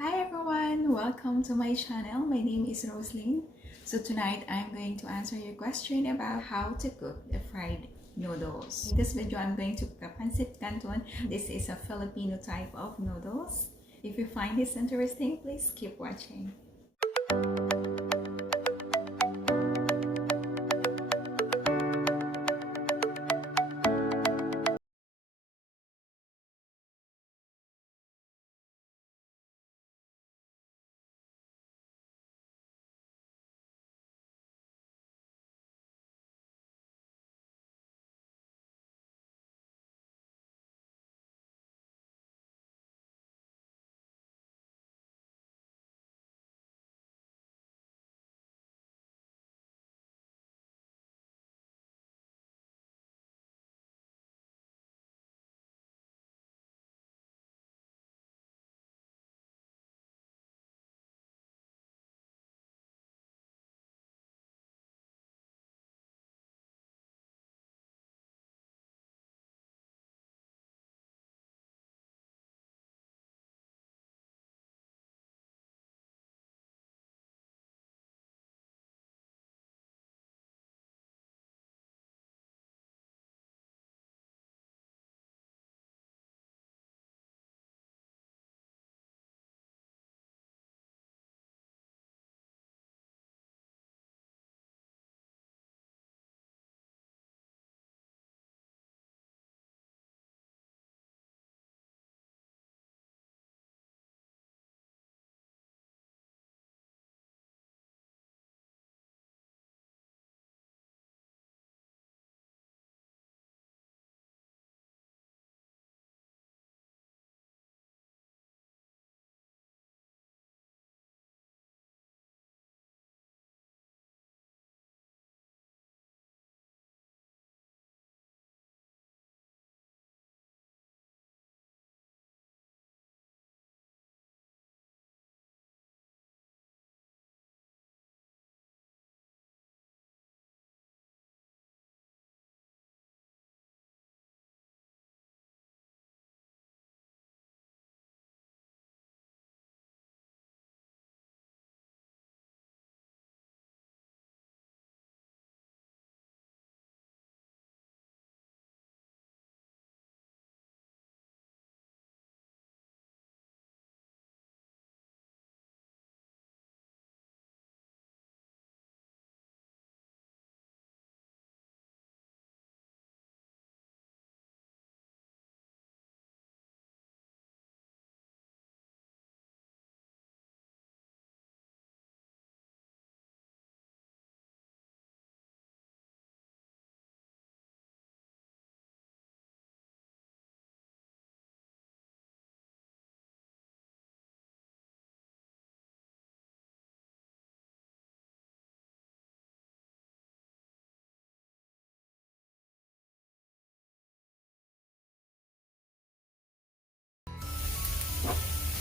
Hi everyone! Welcome to my channel. My name is Roselyn. So tonight I'm going to answer your question about how to cook the fried noodles. In this video I'm going to cook a Pancit Canton. This is a Filipino type of noodles. If you find this interesting, please keep watching.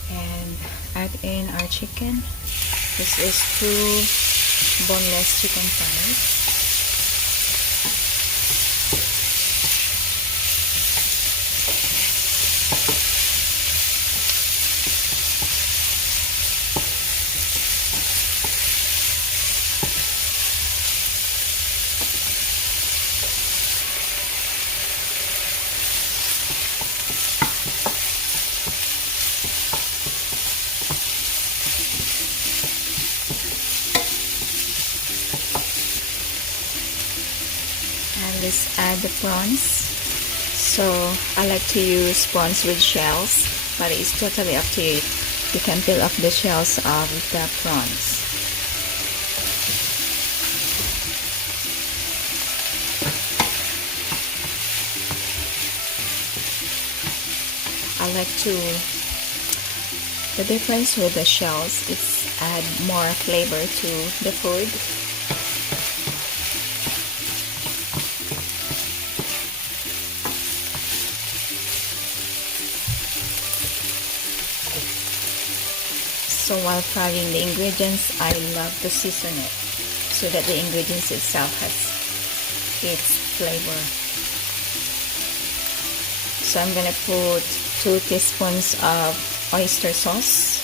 And add in our chicken. This is 2 boneless chicken thighs. And let's add the prawns. So I like to use prawns with shells, but it's totally up to you. You can peel off the shells of the prawns. I like to, the difference with the shells is add more flavor to the food. So while frying the ingredients, I love to season it so that the ingredients itself has its flavor. So I'm gonna put 2 teaspoons of oyster sauce,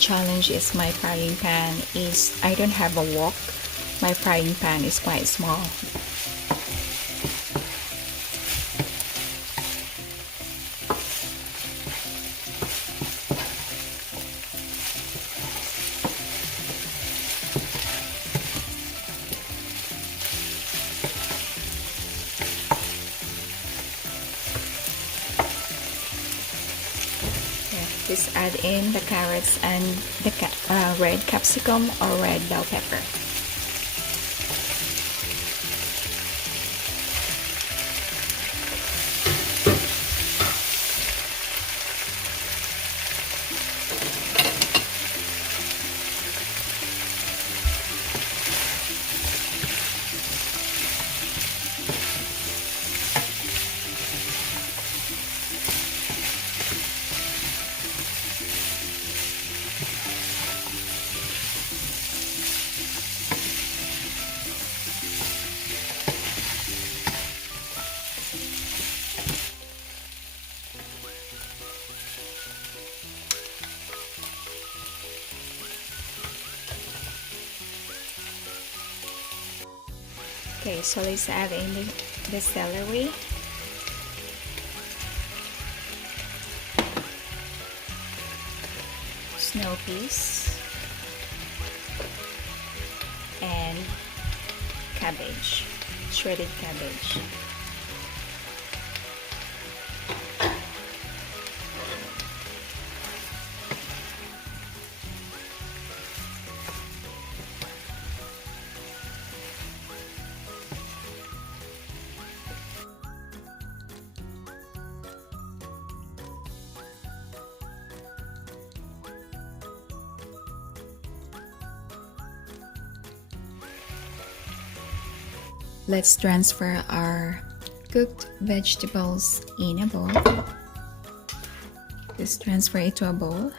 challenge is my frying pan is I don't have a wok. My frying pan is quite small. Just add in the carrots and the red capsicum or red bell pepper. Okay, so let's add in the celery. Snow peas. And cabbage. Shredded cabbage. Let's transfer our cooked vegetables in a bowl. Just transfer it to a bowl.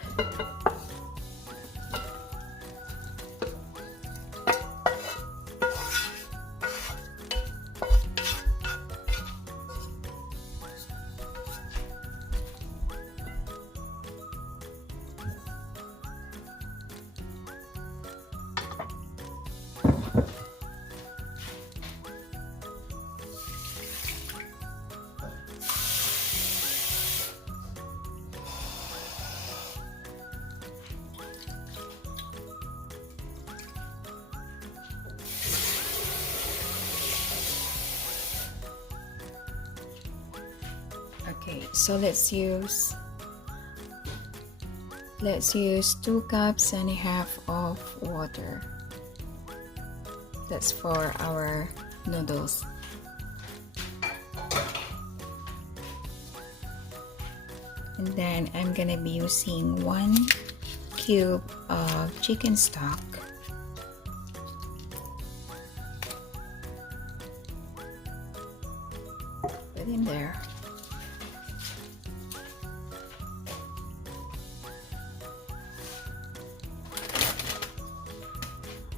Okay, so let's use 2.5 cups of water. That's for our noodles. And then I'm gonna be using 1 cube of chicken stock. Put in there.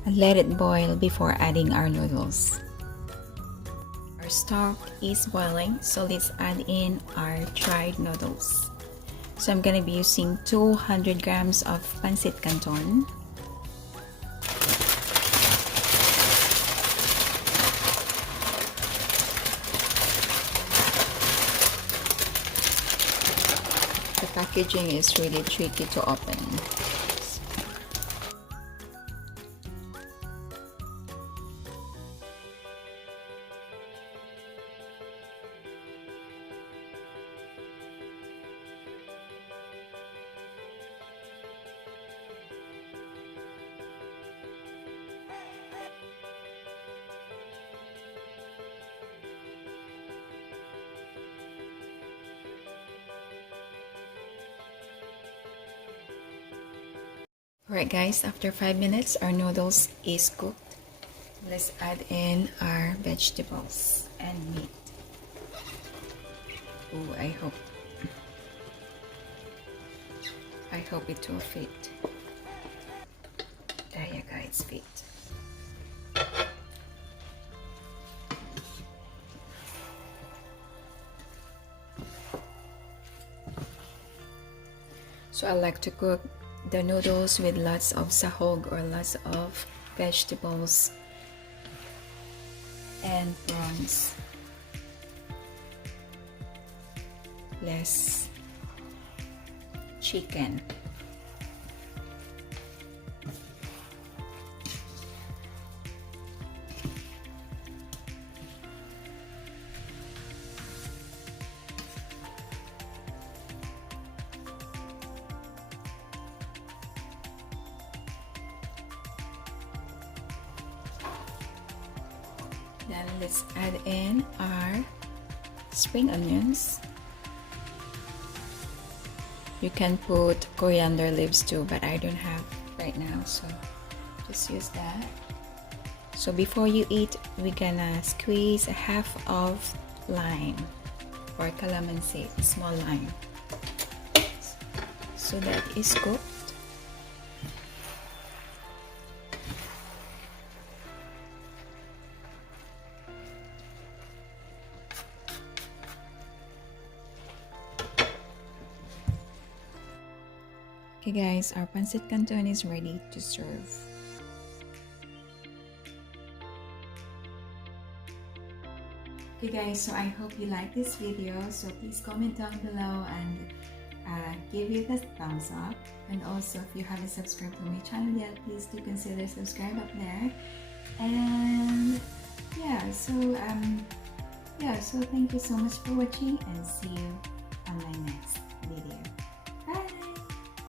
And let it boil before adding our noodles. Our stock is boiling, so let's add in our dried noodles. So I'm gonna be using 200 grams of Pancit Canton. The packaging is really tricky to open. Alright guys, after 5 minutes our noodles is cooked. Let's add in our vegetables and meat. Oh, I hope it will fit. There you go, it's fit. So I like to cook the noodles with lots of sahog or lots of vegetables and prawns. Less chicken. Then let's add in our spring onions. You can put coriander leaves too, but I don't have right now, so just use that. So before you eat, we're gonna squeeze a half of lime or calamansi, small lime, so that is cooked. Okay guys, our Pancit Canton is ready to serve. Okay guys, so I hope you like this video. So please comment down below and give it a thumbs up. And also if you haven't subscribed to my channel yet, please do consider subscribe up there. And so thank you so much for watching and see you on my next